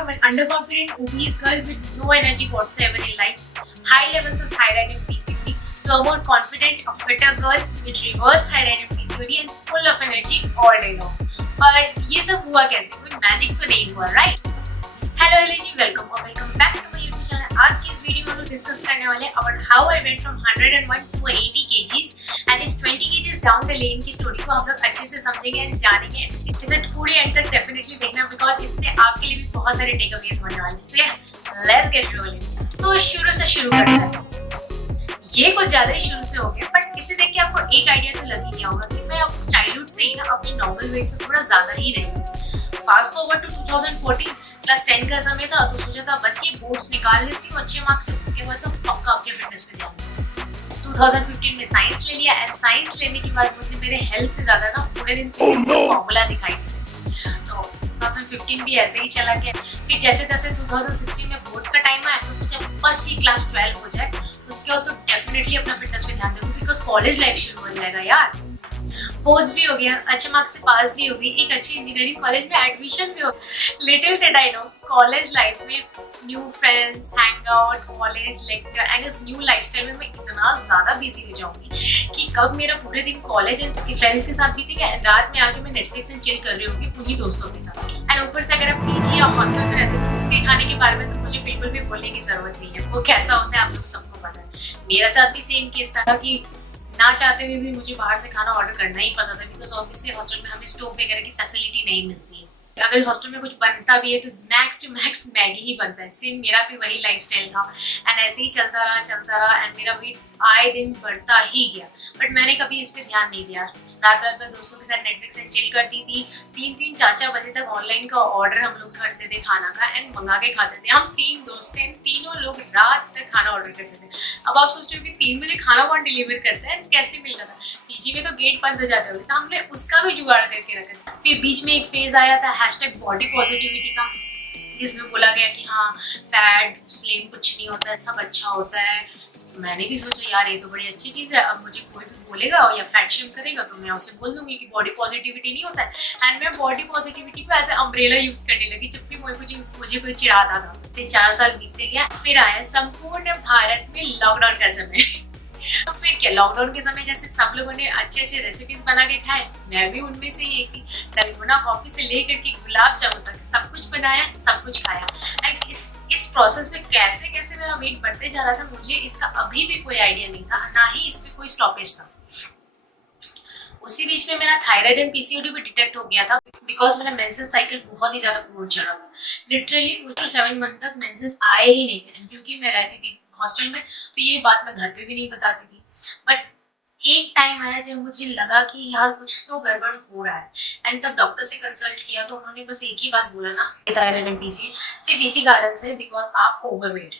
from an underconfident, obese girl with no energy whatsoever in life, high levels of thyroid and PCOD, to a more confident, a fitter girl with reverse thyroid and PCOD and full of energy all day long. पर ये सब हुआ कैसे? कोई magic तो नहीं हुआ, right? Hello जी, वेलकम और welcome back to my YouTube channel. आज की इस वीडियो में हम लोग डिस्कस करने वाले हैं about how I went from 101 to 80 kgs and इस 20 kgs डाउन द लेन की स्टोरी को हम लोग अच्छे से समझेंगे एंड जानेंगे। इसे पूरी एंड तक डेफिनेटली देखना बिकॉज इससे आपके लिए भी बहुत सारे टेक अवेज होने वाले हैं। So let's get rolling. तो शुरू से शुरू करते हैं। ये कुछ ज्यादा ही शुरू से हो गया, बट इसे देख के आपको एक आइडिया तो लग ही गया होगा कि मैं चाइल्डहुड से ही ना अपने नॉर्मल वेट से थोड़ा ज्यादा ही रही हूँ। फास्ट फॉरवर्ड टू 2014 क्लास 10 का समय था, तो सोचा था बस ये बोर्ड्स निकाल लेती हूँ अच्छे मार्क्स से, उसके बाद तो पक्का अपने फिटनेस पे ध्यान दूँ। 2015 में साइंस ले लिया एंड साइंस लेने के बाद मुझे मेरे हेल्थ से ज्यादा ना पूरे दिन फॉर्मूला दिखाई दिया। तो 2015 भी ऐसे ही चला गया। फिर जैसे तैसे 2016 में बोर्ड्स का टाइम आया तो सोचा बस ये क्लास 12 हो जाए, उसके बाद तो डेफिनेटली अपना फिटनेस पे ध्यान दूंगी बिकॉज कॉलेज लाइफ शुरू हो जाएगा यार। बोर्ड्स भी हो गया, अच्छे मार्क्स से पास भी हो गई, एक अच्छी इंजीनियरिंग कॉलेज में एडमिशन भी हो गया। Little did I know college life में new friends, hang out, college lecture and इस न्यू लाइफस्टाइल में मैं इतना ज़्यादा बिजी हो जाऊंगी कि कब मेरा पूरे दिन कॉलेज एंड फ्रेंड्स के साथ बीतेगा एंड रात में आके मैं नेटफ्लिक्स एंड चिल कर रही होंगी उन्हीं दोस्तों के साथ। एंड ऊपर से अगर आप पीजी या हॉस्टल में रहते हो तो उसके खाने के बारे में तो मुझे बिल्कुल भी बोलने की जरूरत नहीं है, वो कैसा होता है आप लोग सबको पता है। मेरा साथ भी सेम केस था कि ना चाहते हुए भी मुझे बाहर से खाना ऑर्डर करना ही पड़ता था बिकॉज ऑब्वियसली हॉस्टल में हमें स्टोव वगैरह की फैसिलिटी नहीं मिलती है। अगर हॉस्टल में कुछ बनता भी है तो मैक्स टू मैक्स मैगी ही बनता है। सेम मेरा भी वही लाइफस्टाइल था एंड ऐसे ही चलता रहा एंड मेरा वेट आए दिन बढ़ता ही गया, बट मैंने कभी इस पे ध्यान नहीं दिया। रात रात में दोस्तों के साथ नेटफ्लिक्स एंड चिल करती थी। 3-3 4-4 बजे तक ऑनलाइन का ऑर्डर हम लोग करते थे खाना का एंड मंगा के खाते थे। हम 3 दोस्त थे, तीनों लोग रात तक खाना ऑर्डर करते थे। अब आप सोचते हो कि 3 बजे खाना कौन डिलीवर करता है, कैसे मिलता था? पीजी में तो गेट बंद हो जाते हुए, तो हमने उसका भी जुगाड़ करके रखा था। फिर बीच में एक फेज आया था #बॉडी पॉजिटिविटी का, जिसमें बोला गया कि हाँ फैट स्लिम कुछ नहीं होता है, सब अच्छा होता है। तो मैंने भी सोचा यार ये तो बड़ी अच्छी चीज़ है, अब मुझे कोई भी बोलेगा या फैट शेम करेगा तो मैं उसे बोल दूंगी कि बॉडी पॉजिटिविटी नहीं होता है। एंड मैं बॉडी पॉजिटिविटी को एज ए अम्ब्रेला यूज करने लगी जब भी मुझे कोई चिढ़ाता था। 4 साल बीतते गया, फिर आया संपूर्ण भारत में लॉकडाउन का समय। तो फिर क्या, लॉकडाउन के समय जैसे सब लोगों ने अच्छे अच्छे रेसिपीज बना के खाए, मैं भी उनमें से ही एक थी। डलगोना कॉफी से लेकर के गुलाब जामुन तक सब कुछ बनाया, सब कुछ खाया। एंड इस प्रोसेस में कैसे कैसे मेरा वेट बढ़ते जा रहा था मुझे इसका अभी भी कोई आइडिया नहीं था, ना ही इसमें कोई स्टॉपेज था। उसी बीच में मेरा थायराइड एंड पीसीओडी भी डिटेक्ट हो गया था बिकॉज मेरा मेंसेस साइकिल बहुत ही ज्यादा पहुंच चढ़ा था। लिटरली मुझे 7 मंथ तक मेंसेस आए ही नहीं थे क्योंकि मैं रहती थी हॉस्टल में, तो ये बात मैं घर पे भी नहीं बताती थी। बट एक टाइम आया जब मुझे लगा कि यार कुछ तो गड़बड़ हो रहा है एंड तब डॉक्टर से कंसल्ट किया तो उन्होंने बस एक ही बात बोला ना, थायराइड एंड पीसीओडी सिर्फ इसी कारण से बिकॉज आप ओवरवेट।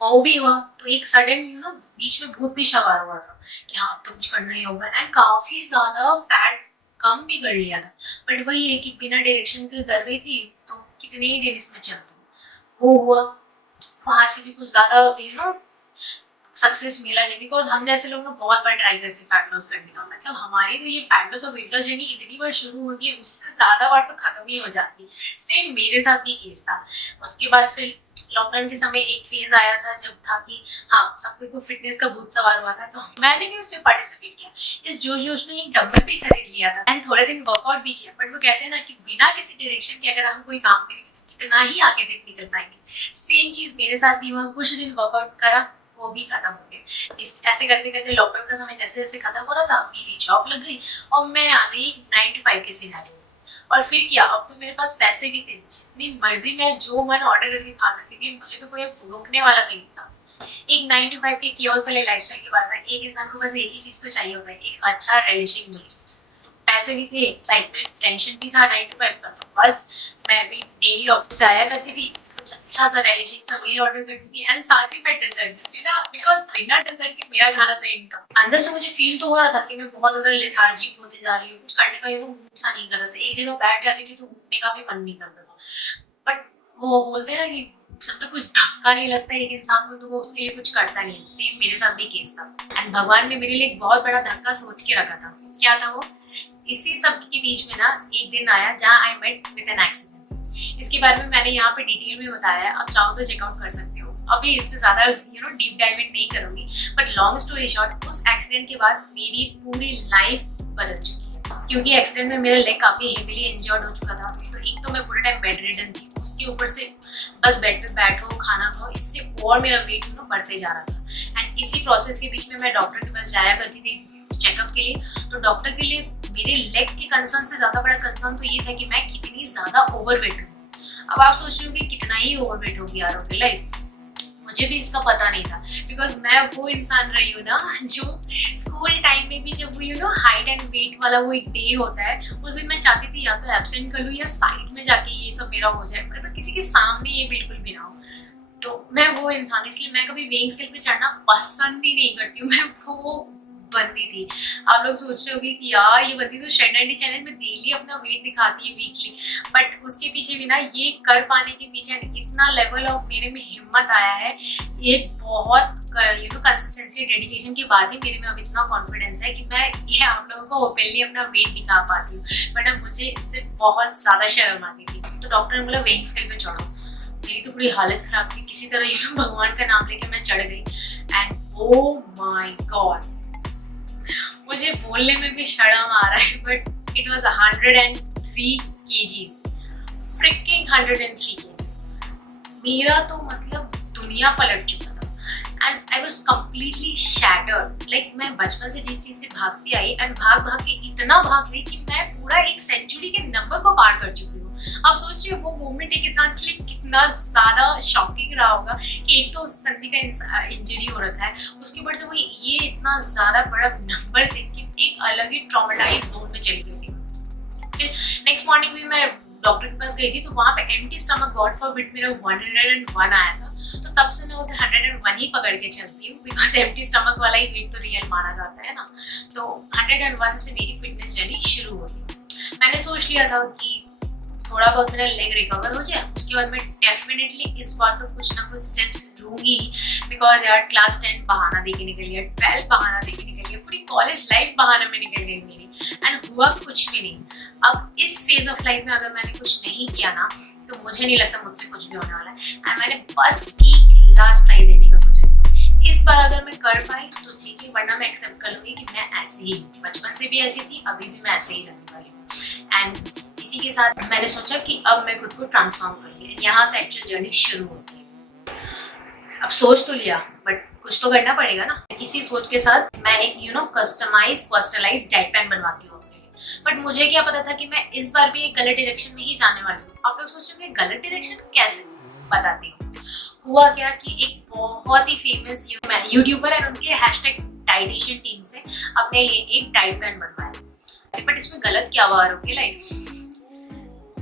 वो भी हुआ तो एक सडन बीच में भूत भी सवार हुआ था कि हाँ तो कुछ करना ही होगा एंड काफी ज्यादा फैट कम भी कर लिया था। बट वही है कि बिना डायरेक्शन के कर रही थी तो कितने ही दिन इसमें चलता। वो हुआ, वहां से भी कुछ ज्यादा सक्सेस मिला नहीं बिकॉज हम जैसे लोग ना बहुत बार ट्राई करते हैं फैट लॉस करने का। मतलब हमारी तो ये फैट लॉस और वेट लॉस जर्नी इतनी बार शुरू होती है उससे ज्यादा बार तो खत्म ही हो जाती है। सेम मेरे साथ भी केस था। उसके बाद फिर लॉकडाउन के समय एक फेज आया था जब था कि हाँ सबको को फिटनेस का भूत सवार हुआ था, तो मैंने भी उसमें पार्टिसिपेट किया। इस जोश में एक डंबल भी खरीद लिया था एंड थोड़े दिन वर्कआउट भी किया। बट वो कहते हैं ना कि बिना किसी डायरेक्शन के अगर हम कोई काम करें तो कितना ही आगे तक निकल पाएंगे। सेम चीज मेरे साथ भी हुआ। कुछ दिन वर्कआउट करा, वो भी खत्म हो गए। ऐसे करते करते लॉकडाउन का समय जैसे जैसे खत्म हो रहा था मेरी जॉब लग गई और मैं आ गई 9 to 5 के सिनेरियो। और फिर क्या, अब तो मेरे पास पैसे भी थे, जितनी मर्जी मैं जो मन ऑर्डर करके खा सकती थी, मुझे तो कोई रोकने वाला नहीं था। एक 9 to 5 के कियोस्क वाले लाइफस्टाइल के बाद में एक इंसान को बस एक ही चीज तो चाहिए होता है, एक अच्छा रिलेशन मिले। पैसे भी थे, लाइफ में टेंशन भी था 9 to 5 का, तो बस मैं भी डेली ऑफिस आया करती थी, कुछ अच्छा सा रिलेशन सा मील ऑर्डर करती थी एंड साथ ही मैं डेजर्ट बिना बिकॉज बिना डेजर्ट के मेरा खाना सही नहीं था। अंदर से मुझे फील तो हो रहा था कि मैं बहुत ज्यादा लेथार्जिक होती जा रही हूँ, कुछ करने का मूड सा नहीं कर रहा था। एक जगह बैठ जाती थी तो उठने का भी मन नहीं करता था। बट वो बोलते हैं ना कि जब तक कुछ धक्का नहीं लगता एक इंसान को तो वो उसके लिए कुछ करता नहीं है। सेम मेरे साथ भी केस था एंड भगवान ने मेरे लिए एक बहुत बड़ा धक्का सोच के रखा था। क्या था वो? इसी सब के बीच में ना एक दिन आया जहाँ I met with an accident. इसके बारे में मैंने यहाँ पे डिटेल में बताया है, आप चाहो तो चेकआउट कर सकते हो। अभी इस पे ज़्यादा डीप डाइविंग नहीं करूँगी, बट लॉन्ग स्टोरी शॉर्ट, उस एक्सीडेंट के बाद मेरी पूरी लाइफ बदल चुकी है। क्योंकि एक्सीडेंट में मेरा लेग काफ़ी हेवीली इंजर्ड हो चुका था, तो एक तो मैं पूरे टाइम बेड रिडन थी, उसके ऊपर से बस बेड पे बैठो खाना खाओ, इससे और मेरा वेट बढ़ते जा रहा था। एंड इसी प्रोसेस के बीच में मैं डॉक्टर के पास जाया करती थी चेकअप के लिए। तो डॉक्टर के लिए मेरे लेग के कंसर्न से ज़्यादा बड़ा कंसर्न तो ये था कि मैं कितनी ज़्यादा ओवरवेट हूँ। अब आप सोच रहे हो कि कितना ही ओवरवेट होगी यार ओके लाइफ, मुझे भी इसका पता नहीं था, बिकॉज मैं वो इंसान रही हूँ ना जो स्कूल टाइम में भी जब वो हाइट एंड वेट वाला वो एक डे होता है, उस दिन मैं चाहती थी या तो एब्सेंट कर लूँ या साइड में जाके ये सब मेरा हो जाए, मतलब किसी के सामने ये बिल्कुल भी ना हो। तो मैं वो इंसान, इसलिए मैं कभी वेइंग स्केल पे चढ़ना पसंद ही नहीं करती हूँ। मैं वो बंदी थी। आप लोग सोच रहे होंगे कि यार ये बंदी तो शेड एंडी चैलेंज में डेली अपना वेट दिखाती है वीकली, बट उसके पीछे भी ना ये कर पाने के पीछे इतना लेवल ऑफ मेरे में हिम्मत आया है, ये बहुत कंसिस्टेंसी डेडिकेशन के बाद ही मेरे में अब इतना कॉन्फिडेंस है कि मैं ये आप लोगों को ओपनली अपना वेट दिखा पाती हूँ, वरना मुझे इससे बहुत ज़्यादा शर्म आती थी। तो डॉक्टर ने बोला वेइंग स्केल पे चढ़ो, मेरी तो पूरी हालत खराब थी, किसी तरह भगवान का नाम लेके मैं चढ़ गई। एंड ओ माय गॉड, मुझे बोलने में भी शर्म आ रहा है, but it was 103 kgs, fricking 103 kgs। मेरा तो मतलब दुनिया पलट चुका था and I was completely shattered. Like मैं बचपन से जिस चीज से भागती आई एंड भाग भाग के इतना भाग गई कि मैं पूरा एक सेंचुरी के नंबर को पार कर चुकी हूँ। आप सोच रहे हो वो मोमेंट एक इंसान के लिए कितना ज्यादा शॉकिंग रहा होगा कि एक तो उस बंदी का इंजरी हो रखा है, उसके ऊपर से वो ये इतना ज्यादा बड़ा नंबर देख के एक अलग ही ट्रॉमेटाइज जोन में चली गई थी। फिर नेक्स्ट मॉर्निंग भी मैं डॉक्टर के पास गई थी, तो वहाँ पे एम्प्टी स्टमक गॉड फॉरबिड मेरा 101 आया था। तो तब से मैं उसे 101 ही पकड़ के चलती हूँ, बिकॉज एम्प्टी स्टमक वाला ही वेट तो रियल माना जाता है ना। तो 101 से मेरी फिटनेस जर्नी शुरू होती। मैंने सोच लिया था कि थोड़ा बहुत मेरा लेग रिकवर हो जाए, उसके बाद मैं डेफिनेटली इस बार तो कुछ ना कुछ स्टेप्स लूंगी, बिकॉज यार क्लास 10 बहाना देके निकल गया, 12 बहाना देके निकल गया, पूरी कॉलेज लाइफ बहाना में निकल गई मेरी, एंड हुआ कुछ भी नहीं। अब इस फेज ऑफ लाइफ में अगर मैंने कुछ नहीं किया ना, तो मुझे नहीं लगता मुझसे कुछ भी होने वाला है। एंड मैंने बस एक लास्ट ट्राई देने का सोचा इस बार, अगर मैं कर पाई तो ठीक है, वरना मैं एक्सेप्ट कर लूंगी कि मैं ऐसी ही, बचपन से भी ऐसी थी, अभी भी मैं ऐसे ही रहने वाली हूँ। एंड इसी के साथ मैंने सोचा कि अब मैं खुद को ट्रांसफॉर्म करूँगी, यहाँ से एक्चुअल जर्नी शुरू होती है। अब सोच तो लिया, बट कुछ तो करना पड़ेगा ना। इसी सोच के साथ मैं एक कस्टमाइज पर्सनलाइज डाइट प्लान बनवाती हूँ अपने लिए। बट मुझे क्या पता था कि मैं इस बार भी एक गलत डायरेक्शन में ही जाने वाली हूँ। आप लोग सोचोगे गलत डायरेक्शन कैसे, बताती हूँ। हुआ क्या कि एक बहुत ही फेमस यूट्यूबर है, उनके हैशटैग डाइटिशियन टीम से अपने लिए एक डाइट प्लान बनवाया। बट इसमें गलत क्या हुआ रोके लाइफ,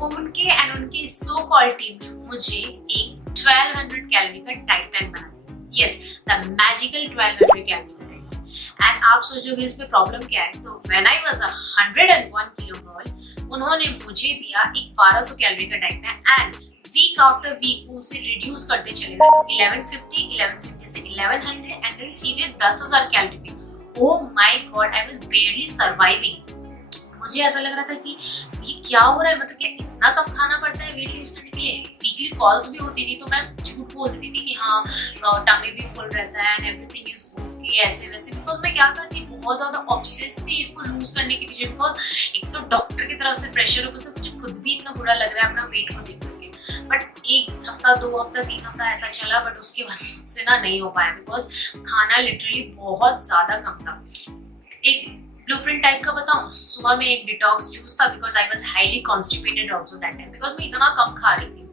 उनके एंड उनके सो कॉल्ड टीम ने मुझे एक 1200 कैलोरी का डाइट प्लान बना दिया। यस, द मैजिकल 1200 कैलोरी का डाइट। एंड आप सोचोगे इसमें प्रॉब्लम क्या है, तो when I was a 101 kilo girl, उन्होंने मुझे दिया एक 1200 कैलोरी का diet plan and week after week वो उसे रिड्यूस करते चले गए। 1150 से 1100 एंड देन सीधे 10,000 कैलोरी पे। Oh my God, I was बेयरली surviving. मुझे ऐसा लग रहा था कि ये क्या हो रहा है, मतलब कि इतना कम खाना पड़ता है वेट लूज करने के लिए। वीकली कॉल्स भी होती थी, तो मैं झूठ बोल देती थी कि हाँ टमी भी फुल रहता है एंड एवरीथिंग इज ओके, ऐसे वैसे। बिकॉज मैं क्या करती, बहुत ज्यादा ऑब्सेस थी इसको लूज करने के पीछे। बिकॉज एक तो डॉक्टर की तरफ से प्रेशर, ऊपर से मुझे खुद भी इतना बुरा लग रहा है अपना वेट को देख करके। बट एक हफ्ता, 2 हफ्ता, 3 हफ्ता ऐसा चला, बट उसके बाद मुझसे ना नहीं हो पाया, बिकॉज खाना लिटरली बहुत ज्यादा कम था। एक ब्लूप्रिंट टाइप का बताऊं, सुबह में एक डिटॉक्स जूस था, because I was highly constipated also that time, because मैं इतना कम खा रही थी।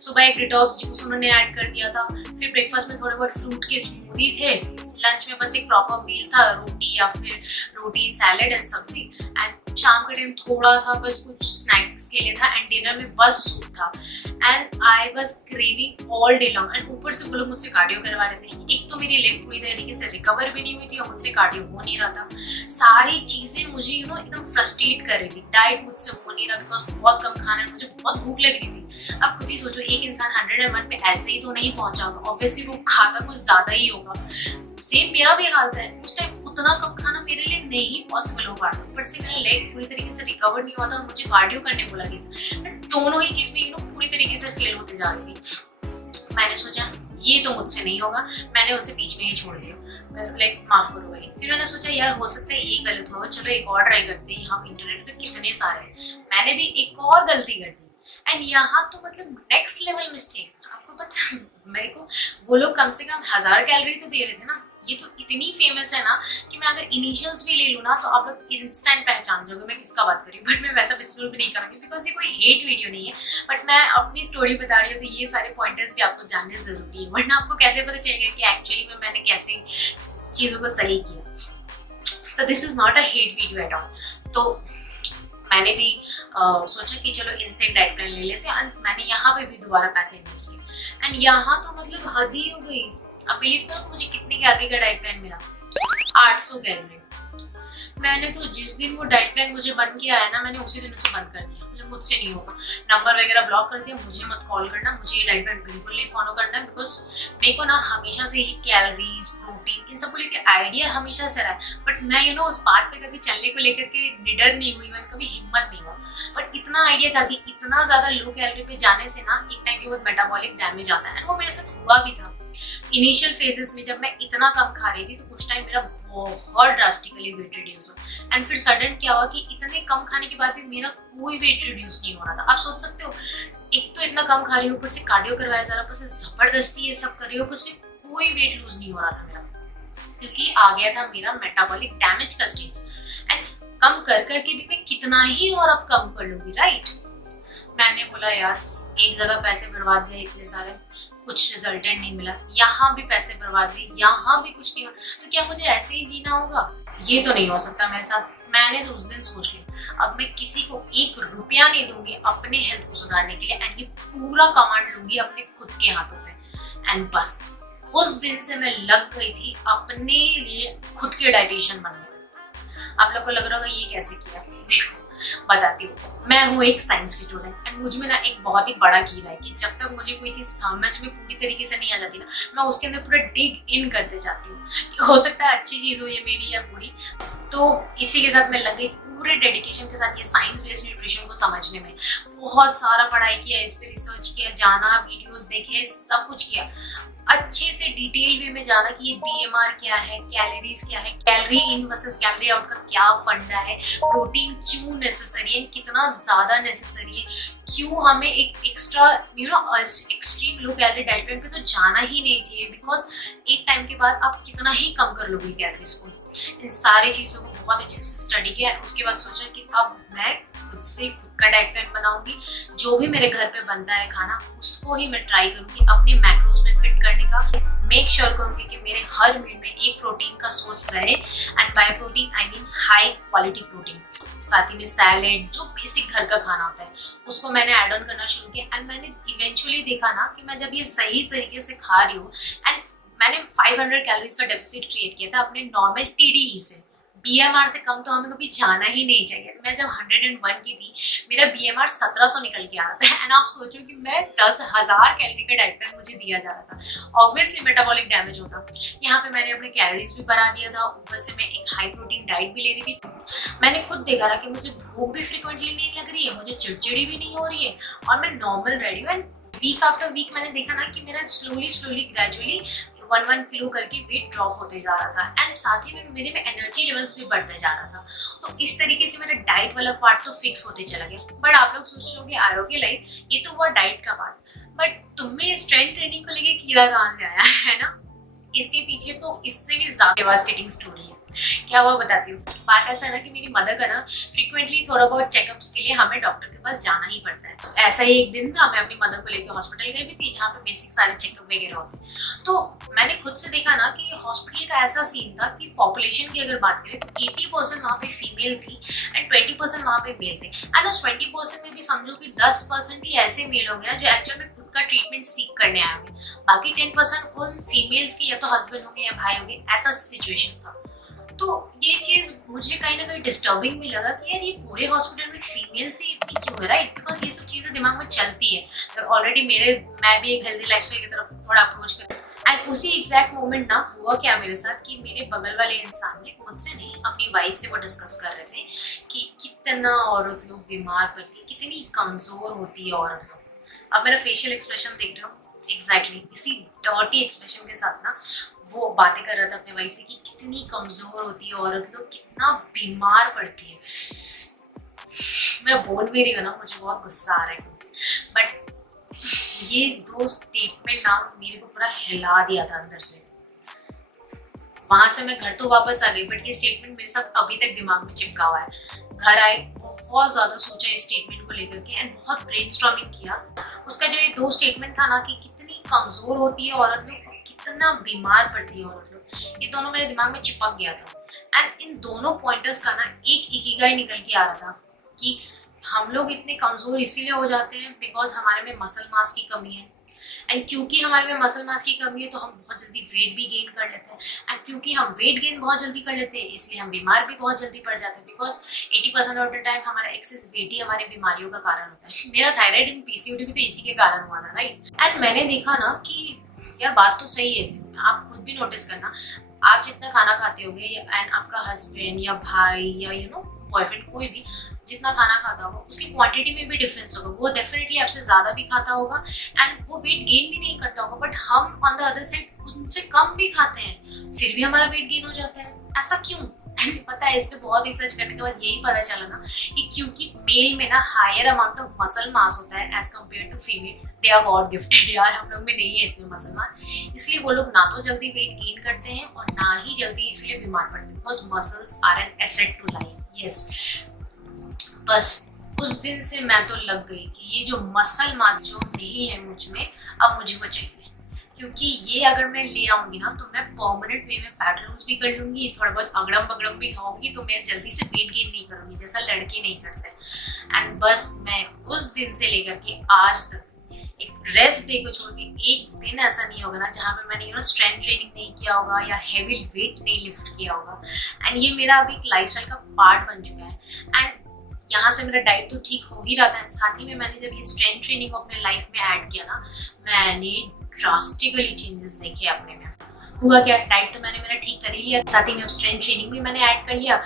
सुबह एक डिटॉक्स जूस उन्होंने ऐड कर दिया था। फिर ब्रेकफास्ट में थोड़े बहुत फ्रूट के स्मूदी थे। लंच में बस एक प्रॉपर मील था, रोटी या फिर रोटी, सैलेड एंड सब्जी। एंड शाम के टाइम थोड़ा सा बस कुछ स्नैक्स के लिए था एंड डिनर में बस सूप था। And I was craving all day long. And ऊपर से वो लोग मुझसे कार्डियो करवा रहे थे। एक तो मेरी लेग पूरी तरीके से रिकवर भी नहीं हुई थी और मुझसे कार्डियो हो नहीं रहा था। सारी चीजें मुझे एकदम फ्रस्ट्रेट कर रही थी। डाइट मुझसे हो नहीं रहा, बिकॉज बहुत कम खाना है, मुझे बहुत भूख लग रही थी। अब खुद ही सोचो, एक इंसान 101 पे ऐसे ही तो नहीं पहुंचा होगा, ऑब्वियसली वो खाता कुछ ज्यादा ही होगा। सेम मेरा भी हाल था। उस टाइम इतना कम खाना मेरे लिए नहीं पॉसिबल हो पाता। ऊपर से मेरा लेग पूरी तरीके से रिकवर नहीं हुआ था और मुझे कार्डियो करने बोला गया था। मैं दोनों ही चीज में पूरी तरीके से फेल होते जा रही थी। मैंने सोचा ये तो मुझसे नहीं होगा, मैंने उसे बीच में ही छोड़ दिया, लाइक माफ करो भाई। फिर मैंने सोचा यार हो सकता है ये गलत होगा, चलो एक और ट्राई करते हैं, हम इंटरनेट पे कितने सारे हैं। मैंने भी एक और गलती कर दी एंड यहाँ तो मतलब नेक्स्ट लेवल मिस्टेक। आपको पता है मेरे को वो लोग कम से कम 1000 कैलोरी तो दे रहे थे ना, ये तो इतनी फेमस है ना कि मैं अगर इनिशियल्स भी ले लूँ ना तो आप लोग इंस्टेंट पहचान जाओगे मैं किसका बात कर रही हूँ। बट मैं वैसा बिल्कुल भी नहीं करूँगी बिकॉज ये कोई हेट वीडियो नहीं है, बट मैं अपनी स्टोरी बता रही हूँ तो ये सारे पॉइंटर्स भी आपको जानने जरूरी है, वरना आपको कैसे पता चलेगा कि एक्चुअली में मैंने कैसे चीज़ों को सही किया। तो this is not a hate video at all. तो मैंने भी सोचा कि चलो इनसे एक डाइट प्लान ले लेते हैं एंड मैंने यहाँ पे भी दोबारा पैसे इन्वेस्ट किए एंड यहाँ तो मतलब हद ही हो गई। अब बिलीव करो कि मुझे कितनी कैलोरी का डाइट प्लान मिला, 800 कैलोरी। मैंने तो जिस दिन वो डाइट प्लान मुझे बन के आया ना, मैंने उसी दिन उसे बंद कर दिया। मुझसे नहीं होगा, नंबर वगैरह ब्लॉक कर दिया, मुझे मत कॉल करना, मुझे ये डाइट प्लान बिल्कुल नहीं फॉलो करना है। बिकॉज मेरे को ना हमेशा से ये कैलोरीज प्रोटीन इन सब को लेकर आइडिया हमेशा से रहा है, बट मैं उस पाथ पे कभी चलने को लेकर के निडर नहीं हुई, मैंने कभी हिम्मत नहीं हुआ। बट इतना आइडिया था कि इतना ज्यादा लो कैलोरी पे जाने से ना एक टाइम के बाद मेटाबॉलिक डैमेज आता है एंड वो मेरे साथ हुआ भी था। इनिशियल फेजेस में जब मैं इतना कम खा रही थी तो कुछ टाइम मेरा बहुत ड्रास्टिकली वेट रिड्यूस हुआ एंड फिर सडन क्या हुआ कि इतने कम खाने के बाद भी मेरा कोई वेट रिड्यूस नहीं हो रहा था। आप सोच सकते हो, एक तो इतना कम खा रही हूँ, ऊपर से कार्डियो करवाया जा रहा, ऊपर से जबरदस्ती ये सब कर रही हूँ, ऊपर से कोई वेट लूज नहीं हो रहा था मेरा, क्योंकि आ गया था मेरा मेटाबॉलिक डैमेज का स्टेज। एंड कम कर करके भी मैं कितना ही और अब कम कर लूंगी, राइट। मैंने बोला यार एक जगह पैसे बर्बाद गए इतने सारे, कुछ रिजल्टेड नहीं मिला, यहाँ भी पैसे बर्बाद गए, यहाँ भी कुछ नहीं हुआ, तो क्या मुझे ऐसे ही जीना होगा? ये तो नहीं हो सकता मेरे साथ। मैंने तो उस दिन सोच लिया अब मैं किसी को 1 रुपया नहीं दूंगी अपने हेल्थ को सुधारने के लिए एंड ये पूरा कमांड लूंगी अपने खुद के हाथों पे। एंड बस उस दिन से मैं लग गई थी अपने लिए खुद के डाइटिशियन बनने। आप लोग को लग रहा होगा ये कैसे किया, देखो बताती हूँ। मैं हूँ एक साइंस की स्टूडेंट एंड मुझ में ना एक बहुत ही बड़ा कीड़ा है कि जब तक मुझे कोई चीज़ समझ में पूरी तरीके से नहीं आ जाती ना, मैं उसके अंदर पूरा डिग इन करते जाती हूँ। हो सकता है अच्छी चीज़ हो ये मेरी या बुरी। तो इसी के साथ मैं लग गई पूरे डेडिकेशन के साथ ये साइंस बेस्ड न्यूट्रिशन को समझने में। बहुत सारा पढ़ाई किया, इस पर रिसर्च किया, जाना, वीडियोस देखे, सब कुछ किया, अच्छे से डिटेल वे में जाना कि ये बीएमआर क्या है, कैलोरीज क्या है, कैलोरी इन वर्सेस कैलोरी आउट का क्या फंडा है, प्रोटीन क्यों नेसेसरी है, कितना ज्यादा नेसेसरी है, क्यों हमें एक extra extreme low calorie diet plan पे तो जाना ही नहीं चाहिए, बिकॉज एक टाइम के बाद आप कितना ही कम कर लोगे कैलोरीज को। इन सारी चीज़ों को बहुत अच्छे से स्टडी किया। उसके बाद सोचा कि अब मैं खुद से खुद का डाइट प्लान बनाऊंगी, जो भी मेरे घर पे बनता है खाना उसको ही मैं ट्राई करूंगी अपने मैक्रोज में फिट करने का। मेक श्योर करूंगी कि मेरे हर मील में एक प्रोटीन का सोर्स रहे and bye protein I mean high quality protein. साथ ही में सैलेड, जो बेसिक घर का खाना होता है उसको मैंने ऐड ऑन करना शुरू किया एंड मैंने इवेंचुअली देखा ना कि मैं जब ये सही तरीके से खा रही हूँ एंड मैंने 500 कैलोरीज का डेफिसिट क्रिएट किया था अपने नॉर्मल टीडीई से। बीएमआर से कम तो हमें कभी जाना ही नहीं चाहिए। मैं जब 101 की थी मेरा बीएमआर 1700 निकल के आ रहा था एंड आप सोचो कि मैं 10,000 कैलोरी का डाइट प्लान मुझे दिया जा रहा था। ऑब्वियसली मेटाबॉलिक डैमेज होता। यहाँ पे मैंने अपने कैलोरीज भी बढ़ा दिया था, ऊपर से मैं एक हाई प्रोटीन डाइट भी ले रही थी। मैंने खुद देखा ना कि मुझे भूख भी फ्रिक्वेंटली नहीं लग रही है, मुझे चिड़चिड़ी भी नहीं हो रही है और मैं नॉर्मल रह रही हूँ। एंड वीक आफ्टर वीक मैंने देखा ना कि मेरा स्लोली ग्रेजुअली 1 किलो करके वेट ड्रॉप होते जा रहा था एंड साथ ही में मेरे में एनर्जी लेवल्स भी बढ़ते जा रहा था। तो इस तरीके से मेरा डाइट वाला पार्ट तो फिक्स होते चला गया। बट आप लोग सोच रहे होंगे आरोग्य लाइफ ये तो हुआ डाइट का पार्ट, बट तुम्हें स्ट्रेंथ ट्रेनिंग को लेके कीड़ा कहाँ से आया है ना? इसके पीछे तो इससे भी ज्यादा डेवास्टेटिंग स्टोरी है। क्या हुआ बताती हूँ। बात ऐसा है ना कि मेरी मदर का ना फ्रीक्वेंटली थोड़ा बहुत चेकअप्स के लिए हमें डॉक्टर के पास जाना ही पड़ता है। तो ऐसा ही एक दिन था, मैं अपनी मदर को लेकर हॉस्पिटल गई भी थी जहाँ पे बेसिक सारे चेकअप वगैरह होते हैं। तो मैंने खुद से देखा ना कि हॉस्पिटल का ऐसा सीन था कि पॉपुलेशन की अगर बात करें तो 80% वहाँ पे फीमेल थी एंड 20% वहाँ पे मेल थे। एंड उस 20% में भी समझो कि 10% ही ऐसे मेल होंगे ना जो एक्चुअल में खुद का ट्रीटमेंट सीख करने आए होंगे, बाकी 10% उन फीमेल्स के या तो हस्बैंड होंगे या भाई होंगे, ऐसा सिचुएशन था। तो ये चीज़ मुझे कहीं ना कहीं डिस्टर्बिंग भी लगा कि यार ये पूरे हॉस्पिटल में फीमेल्स ही इतनी क्यों है, राइट। बिकॉज ये सब चीज़ें दिमाग में चलती है ऑलरेडी। मैं भी एक हेल्दी लाइफस्टाइल की तरफ थोड़ा अप्रोच कर, एंड उसी एग्जैक्ट मोमेंट ना हुआ क्या मेरे साथ कि मेरे बगल वाले इंसान ने, मुझसे नहीं अपनी वाइफ से वो डिस्कस कर रहे थे कि कितना औरत लोग बीमार पड़ती है, कितनी कमजोर होती है औरत लोग। अब मेरा फेशियल एक्सप्रेशन देख रहे हो, एग्जैक्टली इसी डॉटी एक्सप्रेशन के साथ ना वो बातें कर रहा था अपने वाइफ से कि कितनी कमजोर होती है औरत लोग, कितना बीमार पड़ती है। मैं बोल भी रही हूँ ना, मुझे बहुत गुस्सा आ रहा है बट ये दो स्टेटमेंट ना मेरे को पूरा हिला दिया था अंदर से। वहां से मैं घर तो वापस आ गई बट ये स्टेटमेंट मेरे साथ अभी तक दिमाग में चिपका हुआ है। घर आई, बहुत ज्यादा सोचा इस स्टेटमेंट को लेकर के एंड बहुत ब्रेनस्टॉर्मिंग किया। उसका जो ये दो स्टेटमेंट था ना कि कितनी कमजोर होती है औरत लोग, कितना बीमार पड़ती है औरत लोग, ये दोनों मेरे दिमाग में चिपक गया था। एंड इन दोनों पॉइंटर्स का ना एक इकिगाई निकल के आ रहा था कि हम लोग इतने कमजोर इसीलिए हो जाते हैं बिकॉज हमारे में मसल मास की कमी है। एंड क्योंकि हमारे में मसल मास की कमी है तो हम बहुत जल्दी वेट भी गेन कर लेते हैं। एंड क्योंकि हम वेट गेन बहुत जल्दी कर लेते हैं इसलिए हम बीमार भी बहुत जल्दी पड़ जाते हैं बिकॉज 80% ऑफ द टाइम हमारा एक्सेस वेट ही हमारी बीमारियों का कारण होता है। मेरा थायराइड एंड पीसीओडी भी तो इसी के कारण हुआ था, राइट। एंड मैंने देखा ना कि यार बात तो सही है, आप खुद भी नोटिस करना, आप जितना खाना खाते होगे एंड आपका हस्बैंड या भाई या बॉयफ्रेंड कोई भी जितना खाना खाता होगा उसकी क्वांटिटी में भी डिफरेंस होगा। वो डेफिनेटली आपसे ज़्यादा भी खाता होगा एंड वो वेट गेन भी नहीं करता होगा, बट हम ऑन द अदर साइड उनसे कम भी खाते हैं फिर भी हमारा वेट गेन हो जाता है। ऐसा क्यों? पता है, इस पे बहुत रिसर्च करने के बाद यही पता चला ना कि क्योंकि मेल में ना higher amount of muscle mass होता है as compared to female. They are god gifted यार, हम लोग में नहीं है इतने मसल मास, इसलिए वो लोग ना तो जल्दी वेट गेन करते हैं और ना ही जल्दी इसलिए बीमार पड़ते हैं because muscles are an asset to life. Yes, बस उस दिन से मैं तो लग गई कि ये जो मसल मास जो नहीं है मुझ में, अब मुझे वो चाहिए। क्योंकि ये अगर मैं ले आऊंगी ना तो मैं परमानेंट वे में फैट लूज भी कर लूंगी, थोड़ा बहुत अगड़म बगड़म भी खाऊंगी, तो मैं जल्दी से वेट गेन नहीं करूंगी जैसा लड़के नहीं करते। एंड बस मैं उस दिन से लेकर के आज तक एक रेस्ट डे को छोड़ के एक दिन ऐसा नहीं होगा ना जहाँ पे मैंने स्ट्रेंथ ट्रेनिंग नहीं किया होगा या हैवी वेट नहीं लिफ्ट किया होगा। एंड ये मेरा अभी एक लाइफस्टाइल का पार्ट बन चुका है। एंड यहाँ से मेरा डाइट तो ठीक हो ही रहा था, साथ ही में मैंने जब ये स्ट्रेंथ ट्रेनिंग अपने लाइफ में ऐड किया ना, मैंने ड्रास्टिकली चेंजेस देखे अपने में। हुआ क्या, डाइट तो मैंने मेरा ठीक कर ही लिया, साथ ही में स्ट्रेंथ ट्रेनिंग भी मैंने ऐड कर लिया,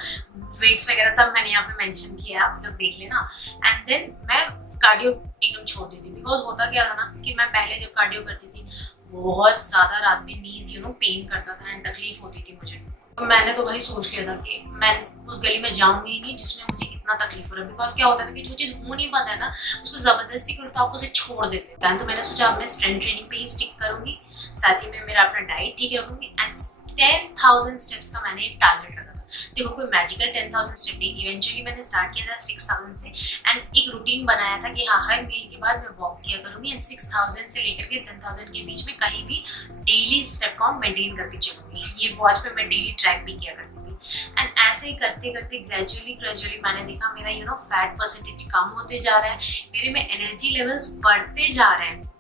वेट्स वगैरह सब मैंने यहाँ पे मेंशन किया, आप लोग देख लेना। एंड देन मैं कार्डियो एकदम छोड़ दी थी बिकॉज होता क्या था ना कि मैं पहले जब कार्डियो करती थी बहुत ज्यादा रात में नीज पेन करता था एंड तकलीफ होती थी मुझे। तो मैंने तो भाई सोच लिया था कि मैं उस गली में जाऊंगी ही नहीं जिसमें मुझे इतना तकलीफ हो रहा है। बिकॉज क्या होता था कि जो चीज़ हो नहीं पाता है ना उसको जबरदस्ती करो तो आप उसे छोड़ देते हैं। तो मैंने सोचा अब मैं स्ट्रेंथ ट्रेनिंग पे ही स्टिक करूंगी, साथ ही में मेरा अपना डाइट ठीक रखूंगी एंड 10,000 स्टेप्स का मैंने एक टारगेट रखा था। देखो कोई मैजिकल 10,000 स्टेप नहीं, इवेंचुअली मैंने स्टार्ट किया था 6,000 से एंड एक रूटीन बनाया था कि हाँ हर मील के बाद मैं वॉक किया करूंगी एंड 6,000 से लेकर के 10,000 के बीच में कहीं भी डेली स्टेप काउंट मेंटेन करके चलूंगी। ये वॉच पे मैं डेली ट्रैक भी किया करती थी। एंड ऐसे ही करते करते ग्रेजुअली मैंने देखा मेरा फैट परसेंटेज कम होते जा रहा है, मेरे में एनर्जी लेवल्स बढ़ते जा रहे हैं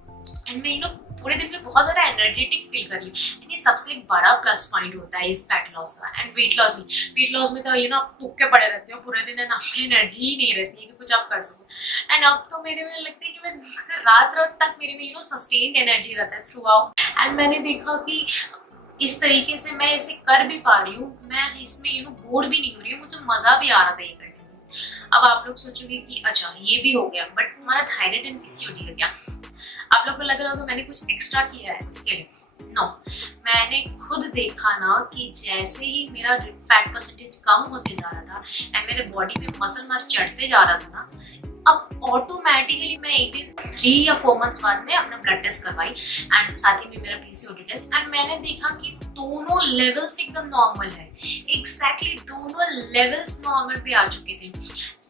एंड मैं पूरे दिन में बहुत ज़्यादा एनर्जेटिक फील कर रही हूँ। ये सबसे बड़ा प्लस पॉइंट होता है इस फैट लॉस का। एंड वेट लॉस नहीं, वेट लॉस में तो आप टूक के पड़े रहते हो पूरे दिन एंड आपकी एनर्जी ही नहीं रहती है कि कुछ आप कर सको। एंड अब तो मेरे में लगता है कि मैं रात तक मेरे में सस्टेन्ड एनर्जी रहता है थ्रू आउट। एंड मैंने देखा कि इस तरीके से मैं इसे कर भी पा रही हूँ, मैं इसमें बोर भी नहीं हो रही हूँ, मुझे मज़ा भी आ रहा था ये करने में। अब आप लोग सोचोगे कि अच्छा ये भी हो गया बट तुम्हारा थायराइड एंड पीसीओडी का क्या? आप लोग को लग रहा होगा मैंने कुछ एक्स्ट्रा किया है उसके लिए। नो, मैंने खुद देखा ना कि जैसे ही मेरा फैट परसेंटेज कम होते जा रहा था एंड मेरे बॉडी में मसल मास चढ़ते जा रहा था ना, अब ऑटोमेटिकली मैं एक दिन 3 या 4 मंथ्स बाद में अपना ब्लड टेस्ट करवाई एंड साथ ही में मेरा पीसीओडी टेस्ट एंड मैंने देखा कि दोनों लेवल्स एकदम नॉर्मल है। एग्जैक्टली दोनों लेवल्स नॉर्मल पे आ चुके थे।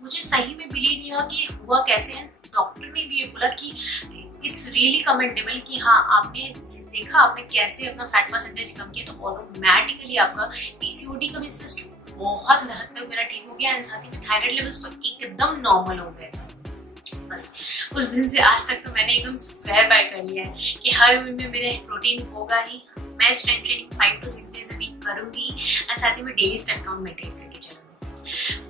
मुझे सही में बिलीव नहीं हुआ कि हुआ कैसे है। डॉक्टर ने भी ये बोला कि इट्स रियली कमेंडेबल कि हाँ आपने देखा आपने कैसे अपना फैट परसेंटेज कम किया तो ऑटोमेटिकली आपका पीसीओडी का भी सिस्टम बहुत हद तक मेरा ठीक हो गया एंड साथ ही में थायराइड लेवल्स तो एकदम नॉर्मल हो गए थे। बस उस दिन से आज तक तो मैंने एकदम स्वेयर बाय कर लिया है कि हर वीक में मेरे प्रोटीन होगा ही, मैं strength training 5 to 6 days a week करूंगी एंड साथ ही में डेली स्टेप काउंट मेंटेन करके चलूंगी।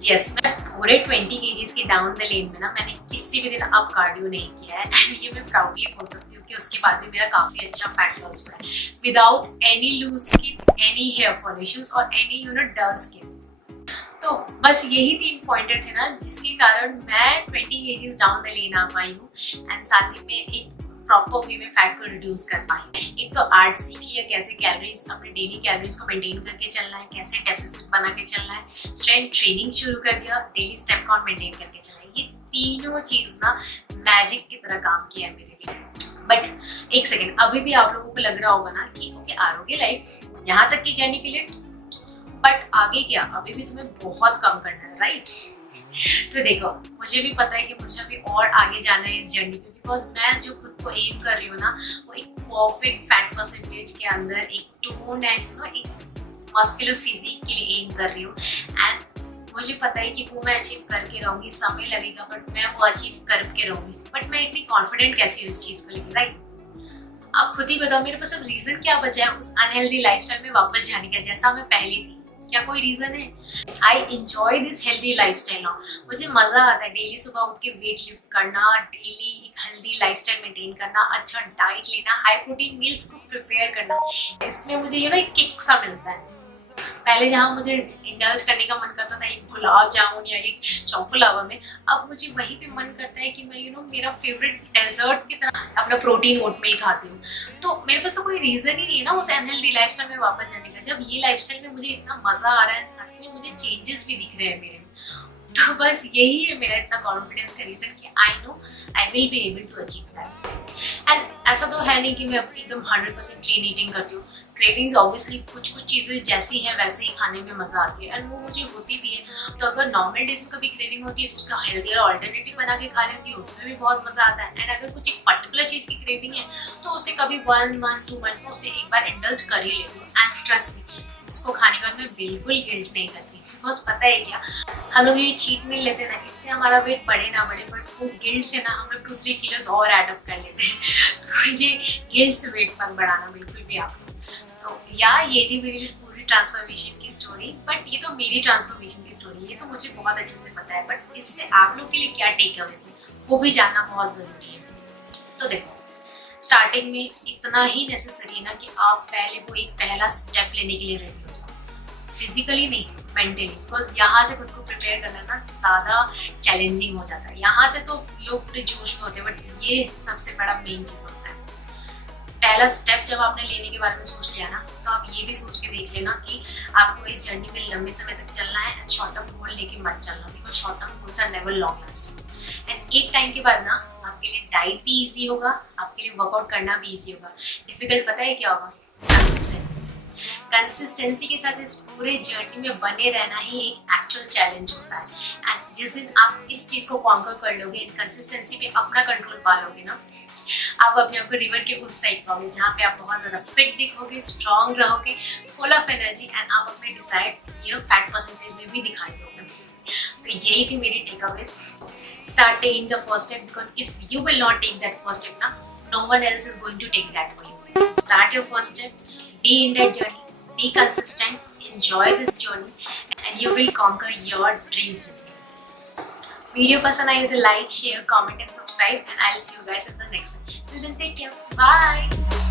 यस, मैं पूरे 20 kgs के डाउन द लेन में ना मैंने किसी भी दिन अब कार्डियो नहीं किया है एंड ये मैं प्राउडली बोल सकती हूँ कि उसके बाद भी मेरा काफ़ी अच्छा फैट लॉस हुआ है without any loose skin, any hair fall issues और एनी डल स्किन। तो बस यही 3 पॉइंटर थे ना जिसके कारण मैं 20 kgs डाउन द लेन आ पाई हूँ एंड साथ ही में एक प्रॉपर वे में फैट को रिड्यूस कर पाई। एक तो आर्ट सीख लिया कैसे कैलोरीज, अपने डेली कैलोरीज को मेंटेन करके चलना है, कैसे डेफिसिट बना के चलना है, स्ट्रेंथ ट्रेनिंग शुरू कर दिया, डेली स्टेप काउंट मेंटेन करके चलना है। ये तीनों चीज ना मैजिक की तरह काम किया है मेरे लिए। बट एक सेकेंड, अभी भी आप लोगों को लग रहा होगा ना कि ओके आरोग्य लाइफ यहाँ तक की जर्नी के लिए, बट आगे क्या, अभी भी तुम्हें बहुत कम करना है, राइट? तो देखो, मुझे भी पता है कि मुझे अभी और आगे जाना है इस जर्नी पे, बिकॉज मैं जो खुद को एम कर रही हूँ ना वो एक परफेक्ट फैट परसेंटेज के अंदर एक टोन एंड एक मस्कुलर फिजिक के लिए एम कर रही हूँ एंड मुझे पता है कि वो मैं अचीव करके रहूंगी। समय लगेगा बट मैं वो अचीव करके रहूंगी। बट मैं इतनी कॉन्फिडेंट कैसी हूँ इस चीज को लेकर, राइट? आप खुद ही बताओ, मेरे पास अब रीजन क्या बचा है उस अनहेल्दी लाइफस्टाइल में वापस जाने का जैसा मैं पहले थी? क्या कोई रीजन है? I enjoy this healthy lifestyle now. मुझे मजा आता है डेली सुबह उठ के वेट लिफ्ट करना, डेली एक हेल्दी लाइफस्टाइल मेंटेन करना, अच्छा डाइट लेना, हाई प्रोटीन मील्स को प्रिपेयर करना। इसमें मुझे एक किक सा मिलता है। पहले जहाँ मुझे इंडल्ज करने का मन करता था एक गुलाब जामुन या एक चौकोलावा में, अब मुझे वहीं पे मन करता है कि मैं मेरा फेवरेट डेजर्ट की तरह अपना प्रोटीन ओटमील खाती हूँ। तो मेरे पास तो कोई रीजन ही नहीं है ना उस अनहेल्दी लाइफस्टाइल में वापस जाने का, जब ये लाइफस्टाइल में मुझे इतना मजा आ रहा है, साथ में मुझे चेंजेस भी दिख रहे हैं मेरे में। तो बस यही है मेरा इतना कॉन्फिडेंस का रीजन कि I know I will be able to achieve that. And ऐसा तो है नहीं कि मैं एकदम 100% क्लीन ईटिंग करती हूँ। क्रेविंग्स ऑब्वियसली कुछ चीज़ें जैसी हैं वैसे ही खाने में मज़ा आती है एंड वो मुझे होती भी है। तो अगर नॉर्मल डेज में कभी क्रेविंग होती है तो उसका हेल्थियर ऑल्टरनेटिव बना के खा लेती हूँ, उसमें भी बहुत मज़ा आता है। एंड अगर कुछ एक पर्टिकुलर चीज़ की क्रेविंग है तो उसे कभी 1 मंथ 2 मंथ में उसे एक बार इंडल्ज कर ही लेती हूँ। एंड ट्रस्ट मी, इसको खाने के बाद मैं बिल्कुल गिल्ट नहीं करती, बिकॉज पता है क्या, हम लोग ये चीट मील लेते हैं ना, इससे हमारा वेट बढ़े ना बढ़े बट वो गिल्ट से ना हम लोग 2-3 किलोज और एडअप कर लेते हैं। तो ये गिल्ट से वेट मत बढ़ाना बिल्कुल भी आप। तो ये थी मेरी पूरी ट्रांसफॉर्मेशन की स्टोरी। बट ये तो मेरी ट्रांसफॉर्मेशन की स्टोरी, ये तो मुझे बहुत अच्छे से पता है, बट इससे आप लोग के लिए क्या टेक अवे है वो भी जानना बहुत ज़रूरी है। तो देखो, स्टार्टिंग में इतना ही नेसेसरी है ना कि आप पहले वो एक पहला स्टेप लेने के लिए रेडी हो जाओ, फिजिकली नहीं मेंटली, बिकॉज यहाँ से खुद को प्रिपेयर करना ना ज़्यादा चैलेंजिंग हो जाता है। यहाँ से तो लोग पूरे जोश में होते हैं बट ये सबसे बड़ा मेन चीज़ होता है। पहला स्टेप जब आपने लेने के बारे में सोच लिया ना, तो आप ये भी सोच के देख लेना कि आपको इस जर्नी में लंबे समय तक चलना है एंड शॉर्ट टर्म गोल लेके मत चलना, because short term goals are never long lasting. And एक टाइम के बाद ना आपके लिए डाइट भी इजी होगा, आपके लिए वर्कआउट करना भी इजी होगा। डिफिकल्ट पता है क्या होगा? कंसिस्टेंसी। कंसिस्टेंसी के साथ इस पूरे जर्नी में बने रहना ही एक एक्चुअल चैलेंज होता है। एंड जिस दिन आप इस चीज़ को कॉन्कर कर लोगे, कंसिस्टेंसी पे अपना कंट्रोल पा लोगे ना, आप अपने आप को रिवर के उस साइड पाओगे जहाँ पे आप बहुत ज़्यादा फिट दिखोगे, स्ट्रॉन्ग रहोगे, फुल ऑफ एनर्जी एंड आप अपने डिजायर्ड फैट परसेंटेज में भी दिखाई दोगे। तो यही थी मेरी takeaways. Start taking the first step, because if you will not take that first step now, no one else is going to take that for you. Start your first step, be in that journey, be consistent, enjoy this journey and you will conquer your dream physique. Video पसंद आई तो like, share, comment and subscribe and I'll see you guys in the next one. Till then, take care. Bye.